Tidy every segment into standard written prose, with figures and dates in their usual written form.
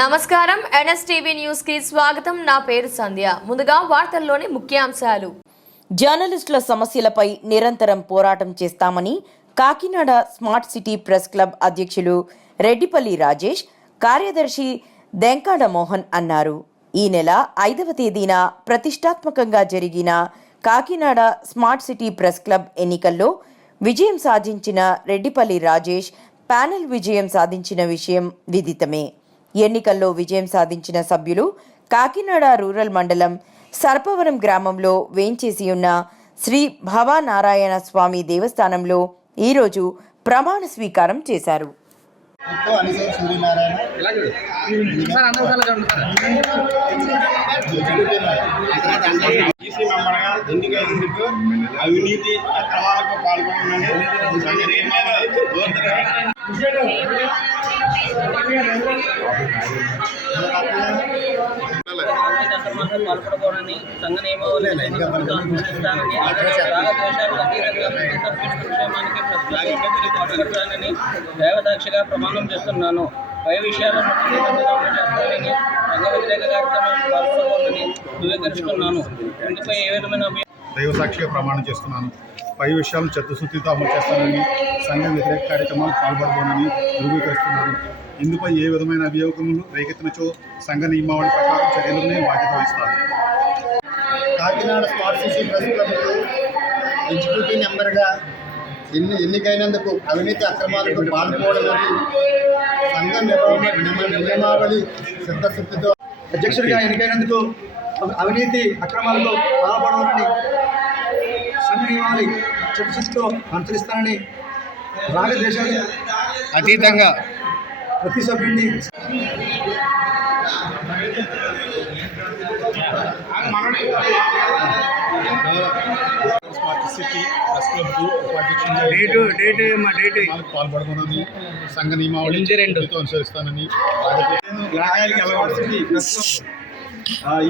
నమస్కారం NSTV news కి స్వాగతం. నా పేరు సంధ్య. ముందుగా వార్తల్లోని ముఖ్యాంశాలు. జర్నలిస్టుల సమస్యలపై నిరంతరం పోరాటం చేస్తామని Kakinada smart city press club అధ్యక్షులు రెడ్డిపల్లి రాజేష్, కార్యదర్శి దెంకాడ మోహన్ అన్నారు. ఈ నెల 5వ తేదీన ప్రతిష్టాత్మకంగా జరిగిన Kakinada smart city press club ఎన్నికల్లో విజయం సాధించిన రెడ్డిపల్లి రాజేష్ ప్యానెల్ విజయం సాధించిన విషయం విదితమే. ఎన్నికల్లో విజయం సాధించిన సభ్యులు కాకినాడ రూరల్ మండలం సర్పవరం గ్రామంలో వేంచేసి ఉన్న శ్రీ భవానారాయణ స్వామి దేవస్థానంలో ఈరోజు ప్రమాణ స్వీకారం చేశారు. అవినీతి అక్రమాలకు పాల్గొనని పాల్పడకూడని సంఘ నియమావళి అనుసరిస్తానని రాగద్వేషాలకు అతీతంగా సంక్షేమానికి దైవదాక్షిగా ప్రమాణం చేస్తున్నాను. పై విషయాలను చేస్తానని సంఘ వ్యతిరేక కార్యక్రమాలను పాల్పడకూడదని ధృవీకరిస్తున్నాను. ఇందుపై ఏ విధమైన దైవసాక్షిగా ప్రమాణం చేస్తున్నాను. పై విషయాలను చిత్తశుద్ధితో అమలు చేస్తానని సంఘ వ్యతిరేక కార్యక్రమాలు పాల్పడబోనని ధృవీకరిస్తున్నాను. ఇందుపై ఏ విధమైన అభియోగములు రేకెత్తినచో సంఘ నియమావళి ప్రకారం చర్యలని బాధ్యత వహిస్తాను. కాకినాడ స్మార్ట్ సిటీ ప్రెస్ క్లబ్కు ఎగ్జిక్యూటివ్ మెంబర్గా ఎన్నికైనందుకు అవినీతి అక్రమాలకు పాల్గొనని సంఘ నియమావళి సిద్ధశుద్ధితో అధ్యక్షుడిగా ఎన్నికైనందుకు అవినీతి అక్రమాలకు పాల్పడవని సంఘ నియమావళి చిత్తశుద్ధితో అనుసరిస్తానని రాగద్వేషాలు అతీతంగా ప్రతి సభ్యుడిని స్మార్ట్ సిటీ ప్రెస్ క్లబ్కు ఉపాధ్యక్షుడిగా పాల్పడబోనని సంఘ నియమావళి అనుసరిస్తానని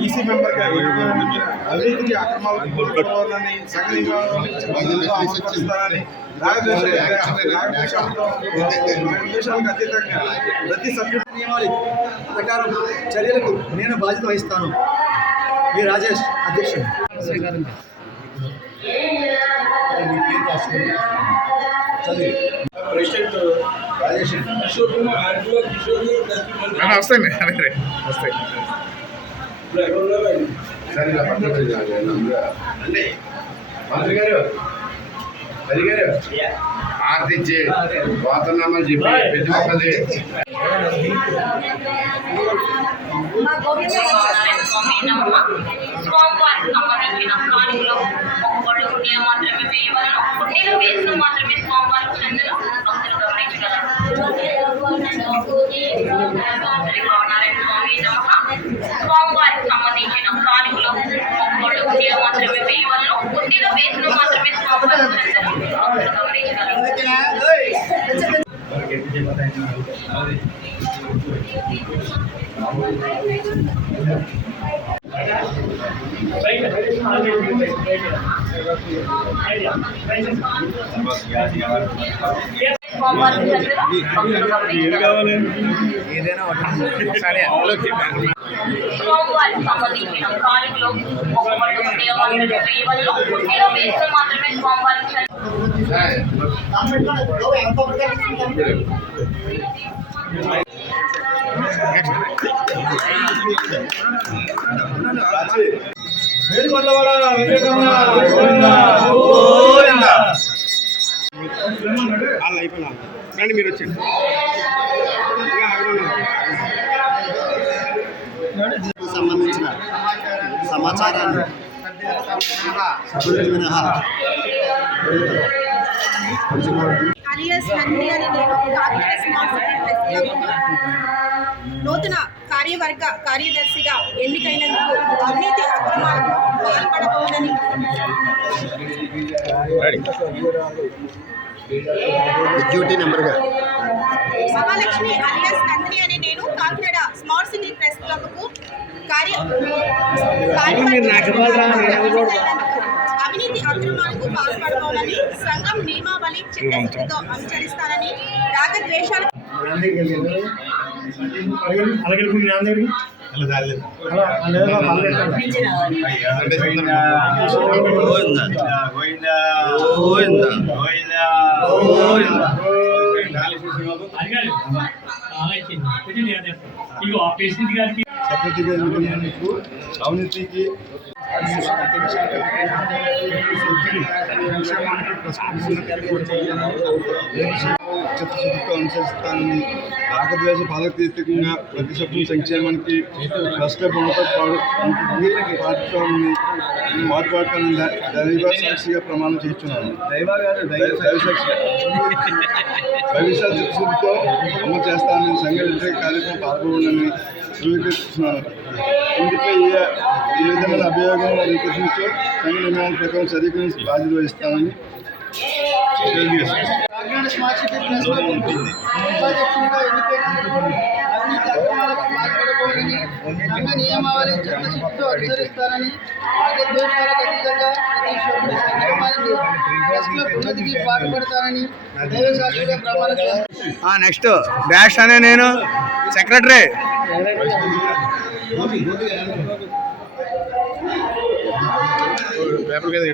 ఈసీ మెంబర్గా అవినీతికి అక్రమాలకు పాల్పడవని సంఘ నియమావళి అనుసరిస్తానని రాగద్వేషాలకు అతీతంగా ప్రతి సభ్యుడి నియమావళి ప్రకారం చర్యలకు నేను బాధ్యత వహిస్తాను. ఈ రాజేష్ అధ్యక్షుడు. ప్రెసిడెంట్ రాజేష్ మంత్రి గారు ఆర్తించి వాతనామాలు చెప్పి ప్రతి ఒక్కది స్వామివారికి సంబంధించిన కానుకలు మాత్రమే వేయవలను కుండీలో వేసిన మాత్రమే స్వామివారి స్వామివారికి సంబంధించిన కానుకలు వేయవలను కుండీలో వేసిన మాత్రమే స్వామివారికి రండి, మీరు వచ్చండి. సంబంధించిన సమాచారాన్ని అలియాస్ నంది అని నేను Kakinada smart city press club నూతన కార్యవర్గ కార్యదర్శిగా ఎన్నికైనందుకు అవినీతి అక్రమాలకు పాల్పడకూడదని ఎగ్జిక్యూటివ్ మెంబర్గా మహాలక్ష్మి అలియాస్ నందిని అని నేను కాకినాడ స్మార్ట్ సిటీ ప్రెస్ క్లబ్కు అవినీతి అక్రమాలకు పాల్పడకూడదని సంఘం నియమావళి చిత్తశుద్ధితో అనుసరిస్తానని రాగద్వేషాలు అలాగే జ్ఞానం దగ్గరికి అలా దాలేదు అలా లేదా సెక్రటరీగా ఎన్నుకున్నందుకు అవినీతికి చిత్తశుద్ధితో అనుసరిస్తానని రాగద్వేష పాదతీర్థకంగా ప్రతి సభ్యుల సంక్షేమానికి ట్రస్ట్ పాటుతానని దైవ సాక్షిగా ప్రమాణం చేస్తున్నాను. భవిష్యత్ చిత్తశుద్ధితో అమలు చేస్తానని సంఘ వ్యతిరేక కార్యక్రమం పాల్గొనని ధృవీకరిస్తున్నాను. ఇందుపై ఏ విధమైన అభియోగం రేకెత్తించో సంఘ నిర్ణయాల ప్రకారం సరిగ్గా బాధ్యత వహిస్తానని Kakinada smart city press club ఉపాధ్యక్షునిగా ఎన్నికైనందుకు అవినీతి అక్రమాలకు పాల్పడకూడదని సంఘ నియమావళి చిత్తశుద్ధితో అనుసరిస్తానని రాగద్వేషాలకు అతీతంగా ప్రతి సభ్యుడి సంక్షేమానికి ప్రెస్ క్లబ్ ఉన్నతికి పాటుపడతానని దైవ సాక్షిగా ప్రమాణం చేస్తాను. నెక్స్ట్ డాష్ అనే నేను సెక్రటరీ పేపర్ కదా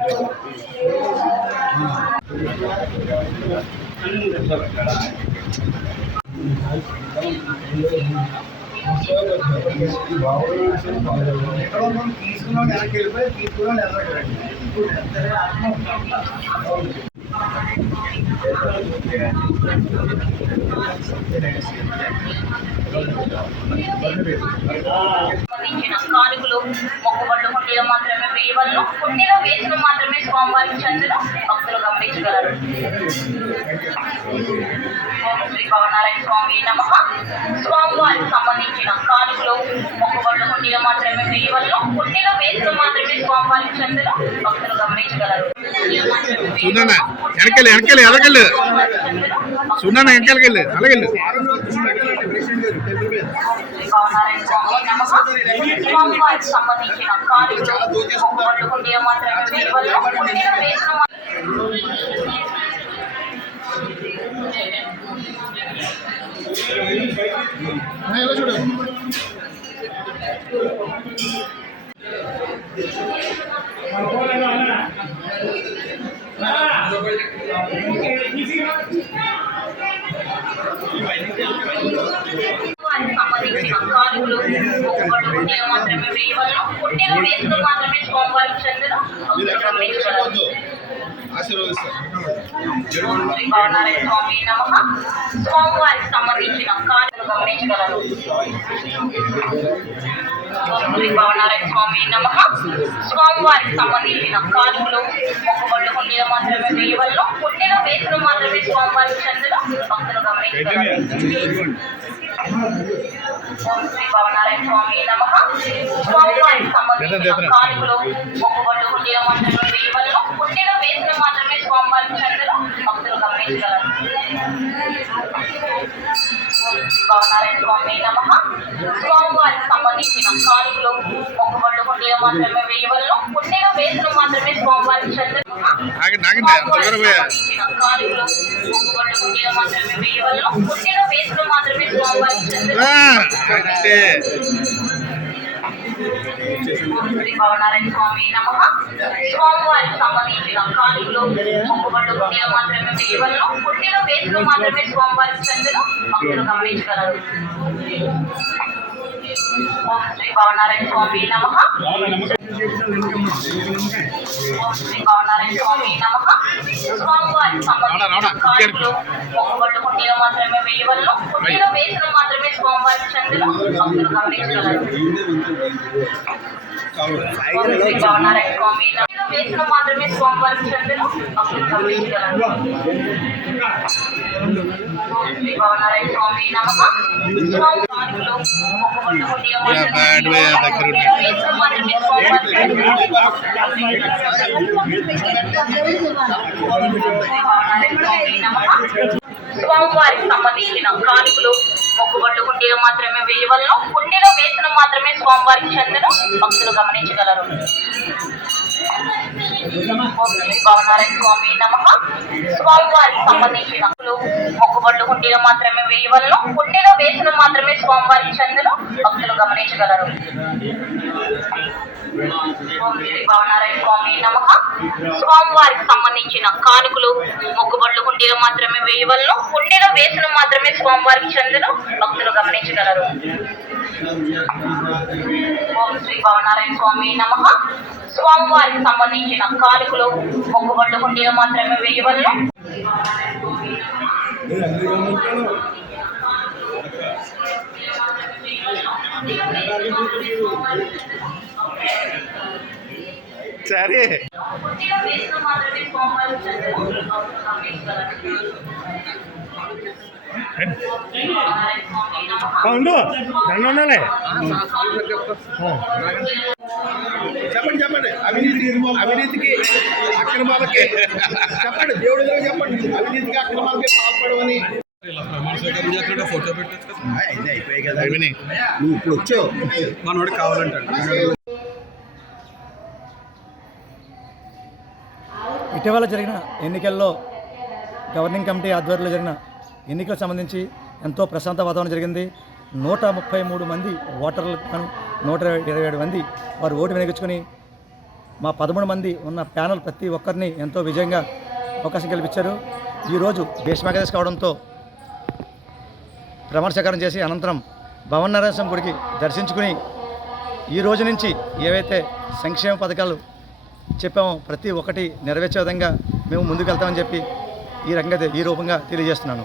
తీసుకున్నాం వెనక్కి వెళ్ళిపోయి తీసుకున్నాం ఎదరగండి. సంబంధించిన కానుకలు మొక్కుబళ్ళు హుండీలో మాత్రమే వేయవలను. హుండీలో వేసిన మాత్రమే స్వామివారికి చెందను. భక్తులు గమనించగలరు. ఓం శ్రీ భవనారాయణ స్వామి నమః. స్వామివారికి సంబంధించిన కానుకలు మొక్కుబళ్ళు హుండీలో మాత్రమే వేయవలను. హుండీలో వేసిన మాత్రమే స్వామివారికి చెందను. భక్తులు గమనించగలరు. వెనకెళ్ళి సున్నా వెనకెళ్ళి అలాగే స్వామివారికి సంబంధించిన కానుకలు మొక్కుబళ్ళు హుండీలో మాత్రమే వేయవలను. హుండీలో వేసిన ఎలా చూడండి సంబంధించిన కానుకలు మొక్కుబళ్ళు హుండీలో మాత్రమే వేయవలను. హుండీలో వేసిన మాత్రమే స్వామివారికి చెందను. భక్తులు గమనించగలరు. శ్రీ భవనారాయణ స్వామి నమః. స్వామివారికి సంబంధించిన కానుకలు గమనించగలరు. శ్రీ భవనారాయణ స్వామి నమః. స్వామివారికి సంబంధించిన కానుకలు మొక్కుబళ్ళు హుండీలో మాత్రమే వేయవలను. హుండీలో వేసిన మాత్రమే స్వామివారికి చెందను. భక్తులు గమనించగలరు. ఓం శ్రీ భవనారాయణ స్వామి నమః. స్వామివారికి సంబంధించిన కానుకలు మొక్కుబళ్ళు హుండీలో మాత్రమే వేయవలను. హుండీలో వేసిన మాత్రమే స్వామివారికి చెందను. భక్తులు గమనించగలరు. ఓం శ్రీ భవనారాయణ స్వామి నమః. స్వామివారికి సంబంధించిన కానుకలు మొక్కుబళ్ళు హుండీలో మాత్రమే వేయవలను. హుండీలో వేసిన మాత్రమే స్వామివారికి చెందను. సంబంధించిన కానుకలు మొక్కుబళ్ళు హుండీలో మాత్రమే వేయవలను. హుండీలో వేసిన మాత్రమే స్వామివారికి చెందను. శ్రీ భవనారాయణ స్వామి నమః. స్వామివారికి సంబంధించిన కానుకలు మొక్కుబళ్ళు హుండీలో మాత్రమే వేయవలను. హుండీలో వేసిన మాత్రమే స్వామివారికి చెందను. భక్తులు గమనించగలరు. ఓం శ్రీ భవనారాయణ స్వామి నమః. ఓం శ్రీ భవనారాయణ స్వామి నమః. స్వామివారికి సంబంధించిన కానుకలు మొక్కుబళ్ళు హుండీలో మాత్రమే వేయవలను. హుండీలో వేసిన మాత్రమే స్వామివారికి చెందను. భక్తులు గమనించగలరు. ఓం శ్రీ భవనారాయణ స్వామి నమః. వేసిన మాత్రమే స్వామివారికి చెందను. భక్తులు గమనించగలరు. ఓం శ్రీ భవనారాయణ స్వామి నమః. స్వామి కానుకలు మొక్కుబళ్ళు హుండీలో మాత్రమే వేయవలను. హుండీలో వేసిన మాత్రమే స్వామివారికి చెందను. స్వామివారికి సంబంధించిన కానుకలు మొక్కుబళ్ళు హుండీలో మాత్రమే వేయవలను. హుండీలో వేసిన మాత్రమే స్వామివారికి చెందను. భక్తులు గమనించగలరు. ఓం శ్రీ భవనారాయణ స్వామి నమః. స్వామివారికి సంబంధించిన మొక్కుబళ్ళు హుండీలో మాత్రమే వేయవలను. హుండీలో వేసిన మాత్రమే స్వామివారికి చెందును. భక్తులు గమనించగలరు. ఓం శ్రీ భవనారాయణ స్వామి నమః. స్వామివారికి సంబంధించిన కానుకలు మొక్కుబళ్ళు హుండీలో మాత్రమే వేయవలను. హుండీలో వేసిన మాత్రమే స్వామివారికి చెందును. భక్తులు గమనించగలరు. ఓం శ్రీ భవనారాయణ స్వామి నమః. స్వామివారికి సంబంధించిన కానుకలు మొక్కుబళ్ళు హుండీలో మాత్రమే వేయవలను. సరే హుండీలో వేసిన మాత్రమే స్వామివారికి చెందును. భక్తులు గమనించగలరు. ఉండు నన్ను ఉండాలి చెప్పండి చెప్పండి అవినీతికి అక్రమాలకి చెప్పండి దేవుడి దగ్గర చెప్పండి అవినీతికి అక్రమాలకి పాల్పడమని అయిపోయాయి కదా నువ్వు ఇప్పుడు వచ్చావు మనోడు కావాలంటాడు. ఇటీవల జరిగిన ఎన్నికల్లో గవర్నింగ్ కమిటీ ఆధ్వర్యంలో జరిగిన ఎన్నికలకు సంబంధించి ఎంతో ప్రశాంత వాతావరణం జరిగింది. 133 మంది ఓటర్లకు గాను 127 మంది వారు ఓటు వినియోగించుకొని మా 13 మంది ఉన్న ప్యానల్ ప్రతి ఒక్కరిని ఎంతో విజయంగా అవకాశం కల్పించారు. ఈరోజు భీష్మాకేదశి కావడంతో ప్రమాణ స్వీకారం చేసి అనంతరం భవనారాయణ స్వామి గుడికి దర్శించుకుని ఈ రోజు నుంచి ఏవైతే సంక్షేమ పథకాలు చెప్పామో ప్రతి ఒక్కటి నెరవేర్చే విధంగా మేము ముందుకు వెళ్తామని చెప్పి ఈ రూపంగా తెలియజేస్తున్నాను.